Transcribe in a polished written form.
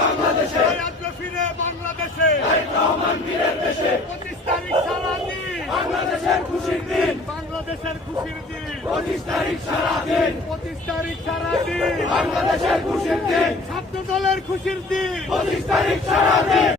বাংলাদেশে, বাংলাদেশে 25 তারিখ সারাদিন বাংলাদেশের খুশির দিন, বাংলাদেশের খুশির দিন 25 তারিখ সারাদিন, 25 তারিখ সারাদিন বাংলাদেশের খুশির দিন, ছাত্র দলের খুশির দিন 25 তারিখ সারাদিন।